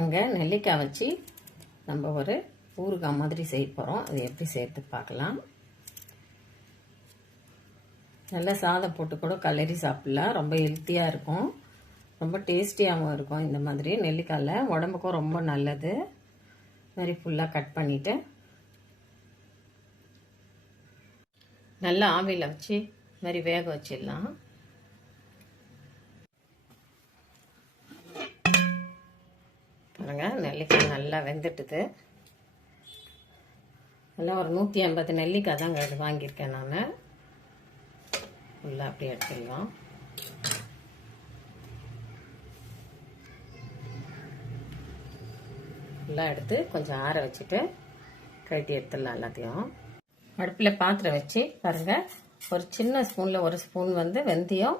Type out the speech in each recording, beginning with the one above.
அங்கே நெல்லிக்காய் வச்சு நம்ம ஒரு ஊறுகாய் மாதிரி செய்ய போகிறோம். அது எப்படி செய்யறது பார்க்கலாம். நல்லா சாதம் போட்டு கூட கலரி சாப்பிடலாம். ரொம்ப ஹெல்த்தியாக இருக்கும், ரொம்ப டேஸ்டியாகவும் இருக்கும். இந்த மாதிரி நெல்லிக்காயில் உடம்புக்கும் ரொம்ப நல்லது. மாதிரி ஃபுல்லாக கட் பண்ணிவிட்டு நல்லா ஆவியில் வச்சு மாதிரி வேக வச்சிடலாம். பாருங்கள், நெல்லிக்காய் நல்லா வெந்துட்டுது. நல்லா ஒரு 150 நெல்லிக்காய் தாங்க இது வாங்கியிருக்கேன் நான். ஃபுல்லாக அப்படியே எடுத்துடலாம். ஃபுல்லாக எடுத்து கொஞ்சம் ஆற வச்சுட்டு கழட்டி எடுத்துடலாம் எல்லாத்தையும். அடுப்பில் பாத்திரம் வச்சு பாருங்கள், ஒரு சின்ன ஸ்பூனில் 1 ஸ்பூன் வெந்தயம்,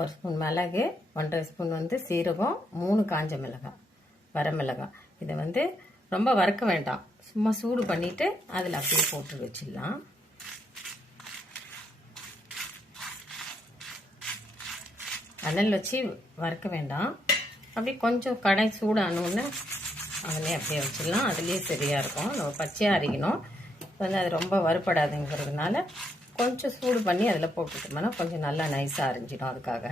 1 ஸ்பூன் மிளகு, 1.5 ஸ்பூன் சீரகம், 3 காஞ்ச மிளகாய், வரமிளகாய். இதை ரொம்ப வறுக்க வேண்டாம், சும்மா சூடு பண்ணிவிட்டு அதில் அப்படியே போட்டு வச்சிடலாம். அனல் வச்சு வறுக்க வேண்டாம், அப்படியே கொஞ்சம் கடை சூடானோன்னு அதிலே அப்படியே வச்சிடலாம். அதுலேயே சரியாக இருக்கும். நம்ம பச்சையாக அரைக்கணும், அது ரொம்ப வறுப்படாதுங்கிறதுனால கொஞ்சம் சூடு பண்ணி அதில் போட்டுட்டோம்னா கொஞ்சம் நல்லா நைஸாக அரைஞ்சிடும். அதுக்காக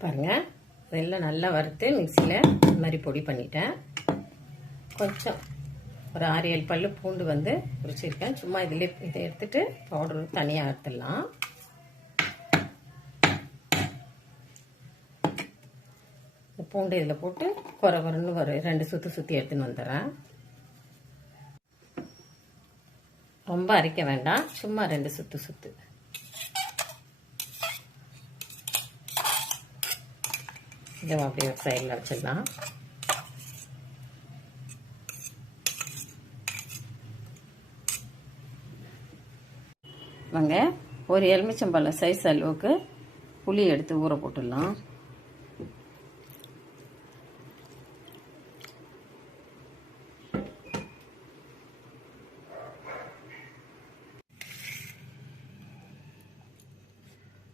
பாருங்கள், இதெல்லாம் நல்லா வறுத்து மிக்சியில் இந்த மாதிரி பொடி பண்ணிட்டேன். கொஞ்சம் ஒரு 6-7 பல்லு பூண்டு உரிச்சிருக்கேன். சும்மா இதில் இதை எடுத்துட்டு பவுடர் தனியாக எடுத்துடலாம். பூண்டு இதில் போட்டு குறவரன்னு ஒரு 2 சுற்றி எடுத்துன்னு வந்துடுறேன். ரொம்ப அரைக்க வேண்டாம், சும்மா 2 சுத்து. இதை அப்படியே சைடில் வச்சிடலாம். வாங்க, ஒரு எலுமிச்சம்பழம் சைஸ் அளவுக்கு புளி எடுத்து ஊற போட்டுடலாம்.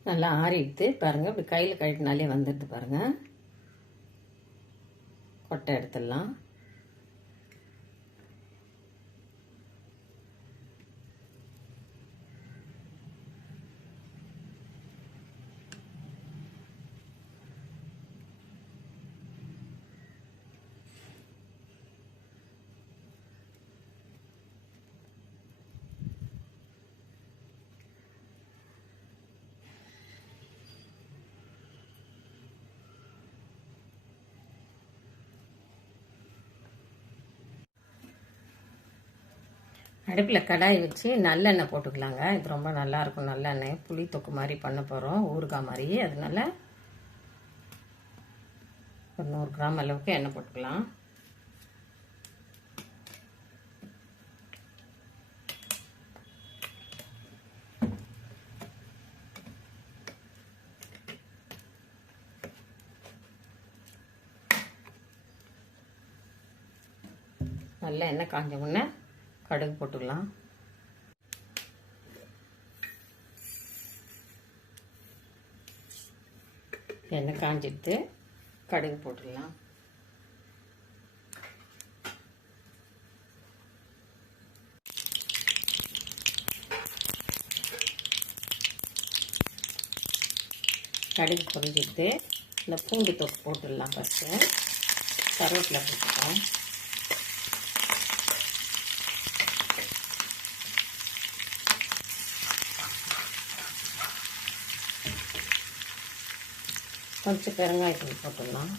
நல்லா ஆறிடுது பாருங்கள். இப்படி கையில் கழட்டினாலே வந்துடுது பாருங்கள். கொட்டை எடுத்துடலாம். அடுப்பில் கடாய் வச்சு நல்லெண்ணெய் போட்டுக்கலாங்க. இது ரொம்ப நல்லாயிருக்கும். நல்லெண்ணெய் புளி தொக்கு மாதிரி பண்ண போகிறோம், ஊறுகாய் மாதிரி. அதனால ஒரு 100 கிராம் அளவுக்கு எண்ணெய் போட்டுக்கலாம். நல்ல எண்ணெய் காஞ்ச உடனே கடுகு போட்டுக்கலாம். எண்ணெய் காஞ்சிட்டு கடுகு போட்டுடலாம். கடுகு பொரிஞ்சிட்டு இந்த பூண்டு தொக்கு போட்டுடலாம். ஃபஸ்ட்டு கருவேப்பிலை போட்டுக்கலாம். கொஞ்சம் பெருங்காயத்தூள் போட்டுடலாம்.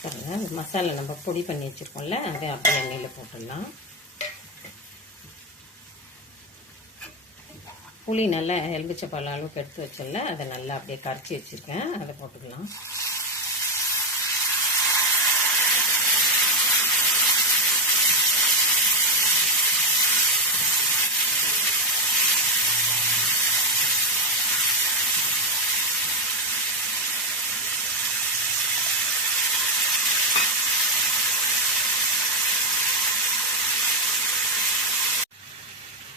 பாருங்கள், மசாலா நம்ம பொடி பண்ணி வச்சுருக்கோம்ல, அதை அப்படியே எண்ணெயில் போட்டுடலாம். புளி நல்லா எலுமிச்சம்பழம் அளவுக்கு எடுத்து வச்சோம்ல, அதை நல்லா அப்படியே கரைச்சி வச்சுருக்கேன், அதை போட்டுக்கலாம்.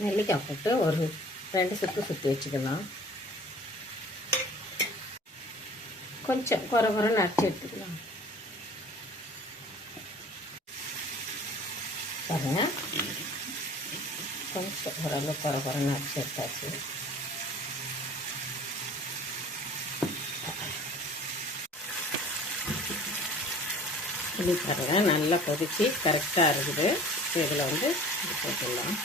நெல்லிக்காய் போட்டு ஒரு 2 சுற்று சுற்றி வச்சுக்கலாம். கொஞ்சம் குறைன்னு அரைச்சி எடுத்துக்கலாம். பாருங்க, கொஞ்சம் ஓரளவு குறைன்னு அரைச்சி எடுத்தாச்சு. புளி பாருங்க நல்லா கொதிச்சு கரெக்டாக இருக்குது. இதில் வந்து இது போட்டுடலாம்.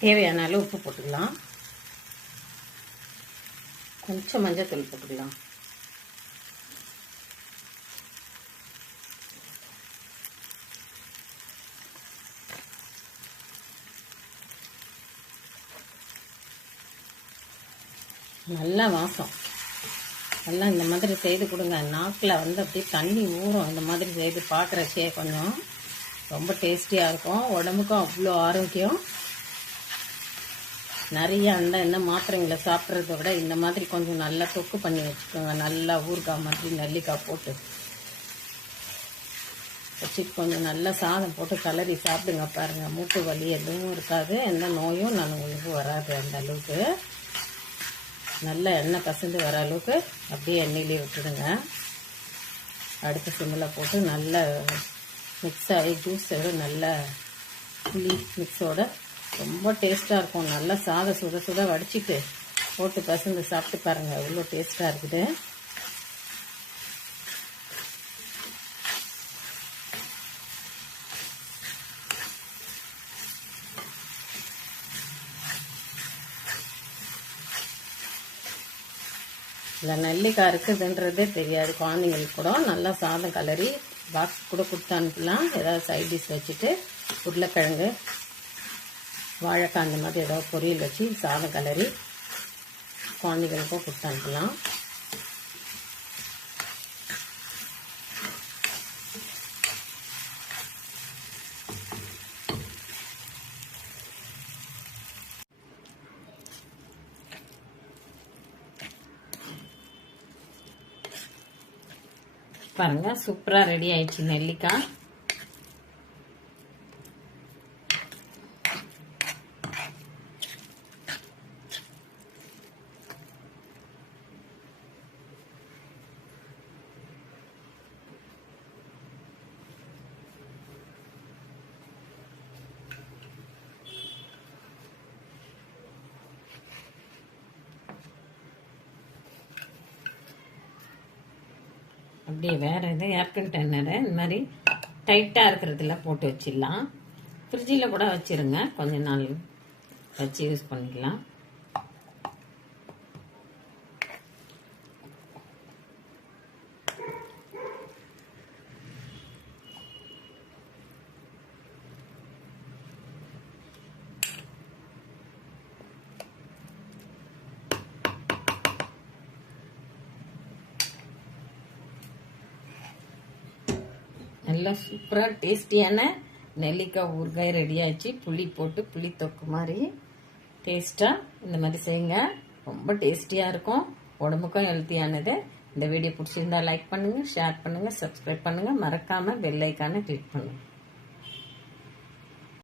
தேவையான அளவு உப்பு போட்டுக்கலாம். கொஞ்சம் மஞ்சள் தூள் போட்டுக்கலாம். நல்லா வாசம். நல்லா இந்த மாதிரி செய்து கொடுங்க. நாக்கில் வந்து அப்படியே தண்ணி ஊறும். இந்த மாதிரி செய்து பார்க்குறச்சே கொஞ்சம் ரொம்ப டேஸ்டியாக இருக்கும். உடம்புக்கும் அவ்வளோ ஆரோக்கியம். நிறைய அந்த என்ன மாத்திரைங்களை சாப்பிட்றத விட இந்த மாதிரி கொஞ்சம் நல்லா தொக்கு பண்ணி வச்சுக்கோங்க. நல்லா ஊறுகாய் மாதிரி நெல்லிக்காய் போட்டு வச்சுட்டு கொஞ்சம் நல்லா சாதம் போட்டு கலரி சாப்பிடுங்க. பாருங்கள், மூட்டு வலி எதுவும் இருக்காது, எந்த நோயும் உங்களுக்கு வராது. அந்த அளவுக்கு நல்லா எண்ணெய் கசந்து வர அளவுக்கு அப்படியே எண்ணெயிலே விட்டுடுங்க. அடுத்த சிம்மில் போட்டு நல்லா மிக்ஸ் ஆகி ஜூஸோட நல்லா புளி மிக்ஸோட ரொம்ப டேஸ்ட்டாக இருக்கும். நல்லா சாதம் சுட சுட வடிச்சிட்டு போட்டு பசங்க சாப்பிட்டு பாருங்கள், எவ்வளோ டேஸ்ட்டாக இருக்குது. இல்லை நெல்லிக்காய் இருக்குதுன்றதே தெரியாது குழந்தைங்களுக்கு கூட. நல்லா சாதம் கலரி பாக்ஸ் கூட கொடுத்து அனுப்பலாம். ஏதாவது சைட் டிஷ் வச்சுட்டு உருளைக்கிழங்கு வாழைக்காய் அந்த மாதிரி ஏதாவது பொரியல் வச்சு சாதம் கலரி குழந்தைகளுக்கும் கொடுத்து அனுப்பலாம். பாருங்க, சூப்பராக ரெடி ஆயிடுச்சு நெல்லிக்காய். அப்படியே வேறு எது ஏர் கண்டெய்னரை இந்த மாதிரி டைட்டாக இருக்கிறதுல போட்டு வச்சிடலாம். ஃப்ரிட்ஜில் கூட வச்சுருங்க, கொஞ்ச நாள் வச்சு யூஸ் பண்ணிக்கலாம். நல்லா சூப்பராக டேஸ்டியான நெல்லிக்காய் ஊறுகாய் ரெடி ஆச்சு. புளி போட்டு புளி தொக்கு மாதிரி டேஸ்ட்டாக இந்த மாதிரி செய்யுங்க. ரொம்ப டேஸ்டியாக இருக்கும், உடம்புக்கும் ஹெல்த்தியானது. இந்த வீடியோ பிடிச்சிருந்தா லைக் பண்ணுங்கள், ஷேர் பண்ணுங்கள், சப்ஸ்கிரைப் பண்ணுங்கள். மறக்காமல் பெல் ஐக்கானை கிளிக் பண்ணுங்கள்.